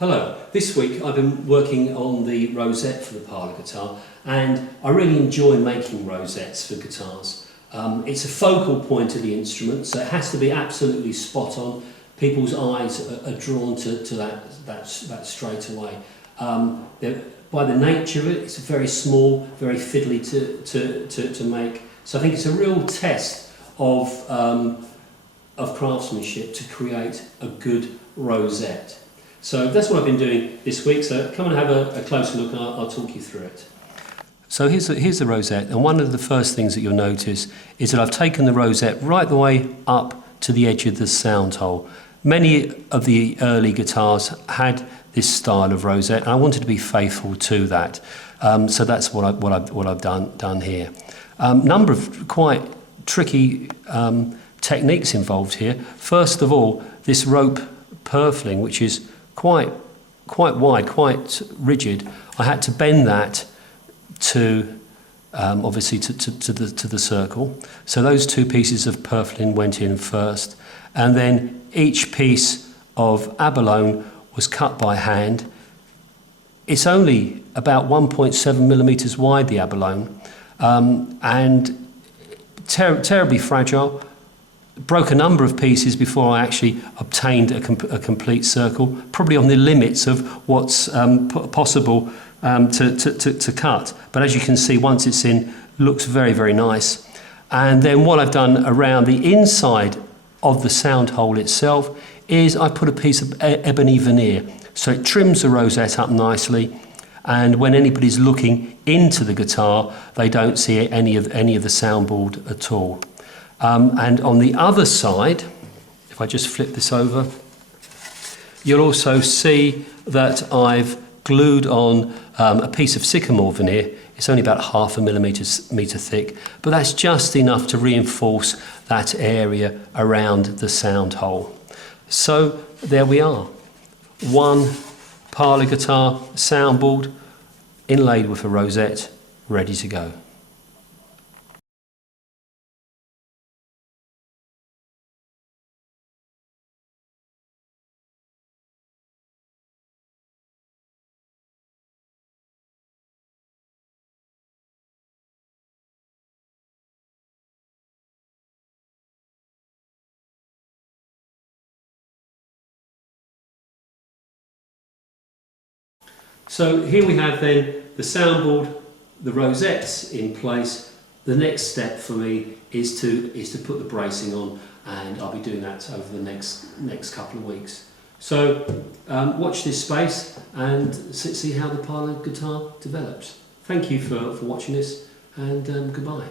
Hello, this week I've been working on the rosette for the Parlour Guitar, and I really enjoy making rosettes for guitars. It's a focal point of the instrument, so it has to be absolutely spot on. People's eyes are drawn to that straight away. By the nature of it, it's very small, very fiddly to make. So I think it's a real test of craftsmanship to create a good rosette. So that's what I've been doing this week, so come and have a closer look and I'll talk you through it. So here's the rosette, and one of the first things that you'll notice is that I've taken the rosette right the way up to the edge of the sound hole. Many of the early guitars had this style of rosette, and I wanted to be faithful to that. So that's what I've done here. Number of quite tricky techniques involved here. First of all, this rope purfling, which is quite wide, quite rigid. I had to bend that to obviously to the circle. So those two pieces of purfling went in first, and then each piece of abalone was cut by hand. It's only about 1.7 millimeters wide, the abalone, and terribly fragile. Broke a number of pieces before I actually obtained a complete circle, probably on the limits of what's possible to cut. But as you can see, once it's in, looks very, very nice. And then what I've done around the inside of the sound hole itself is I put a piece of ebony veneer. So it trims the rosette up nicely, and when anybody's looking into the guitar, they don't see any of the soundboard at all. And on the other side, if I just flip this over, you'll also see that I've glued on a piece of sycamore veneer. It's only about 0.5 millimeter thick, but that's just enough to reinforce that area around the sound hole. So there we are, one Parlour Guitar soundboard inlaid with a rosette, ready to go. So here we have then the soundboard, the rosettes in place. The next step for me is to put the bracing on, and I'll be doing that over the next couple of weeks. So watch this space and see how the Parlour Guitar develops. Thank you for watching this, and goodbye.